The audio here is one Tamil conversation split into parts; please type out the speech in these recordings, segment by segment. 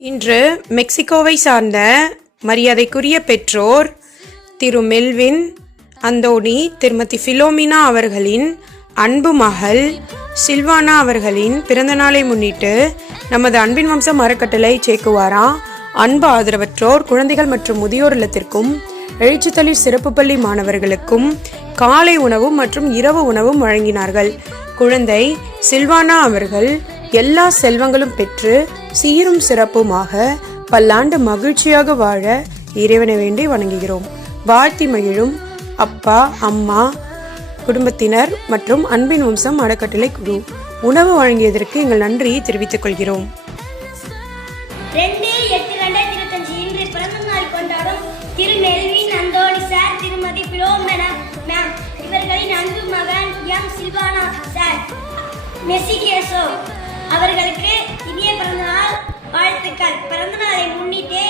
இன்று மெக்சிகோவை சார்ந்த மரியாதைக்குரிய பெற்றோர் திரு மெல்வின் அந்தோனி, திருமதி பிலோமினா அவர்களின் அன்பு மகள் சில்வானா அவர்களின் பிறந்த நாளை முன்னிட்டு நமது அன்பின் வம்சம் அறக்கட்டளை சேக்குவாரா அன்பு ஆதரவற்றோர் குழந்தைகள் மற்றும் முதியோர் இல்லத்திற்கும் எழுச்சித்தளிர் சிறப்பு பள்ளி மாணவர்களுக்கும் காலை உணவும் மற்றும் இரவு உணவும் வழங்கினார்கள். குழந்தை சில்வானா அவர்கள் எல்லா செல்வங்களும் பெற்று சீரும் சிறப்புமாக பல்லாண்டு மகிழ்ச்சியாக வாழ இறைவனை வேண்டி வணங்குகிறோம். வாழ்த்தி மகிழும் அப்பா, அம்மா, குடும்பத்தினர் மற்றும் அன்பின் வம்சம் அறக்கட்டளை குழு. உணவு வழங்கியதற்கு எங்கள் நன்றியை தெரிவித்துக் கொள்கிறோம். 2/8/2025 இன்று பிறந்த நாள் கொண்டாடும் திரு மெல்வின் அந்தோனி சார், திருமதி பிலோமினா மேம் இவர்களின் அன்பு மகன் எம் சில்வானா சார் மெக்சிகோ அவர்களுக்கு இனிய பிறந்தநாள் வாழ்த்துக்கள். பிறந்த நாளை முன்னிட்டு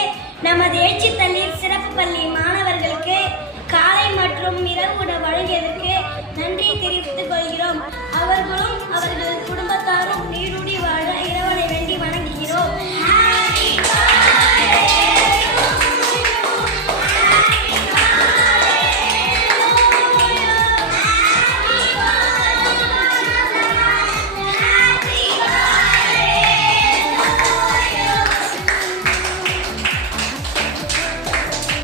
நமது எழுச்சித்தளிர் சிறப்பு பள்ளி மாணவர்களுக்கு காலை மற்றும் இரவு உணவு வழங்கியதற்கு நன்றி தெரிவித்துக் கொள்கிறோம். அவர்களும் அவர்களது குடும்பத்தாரும் நீடு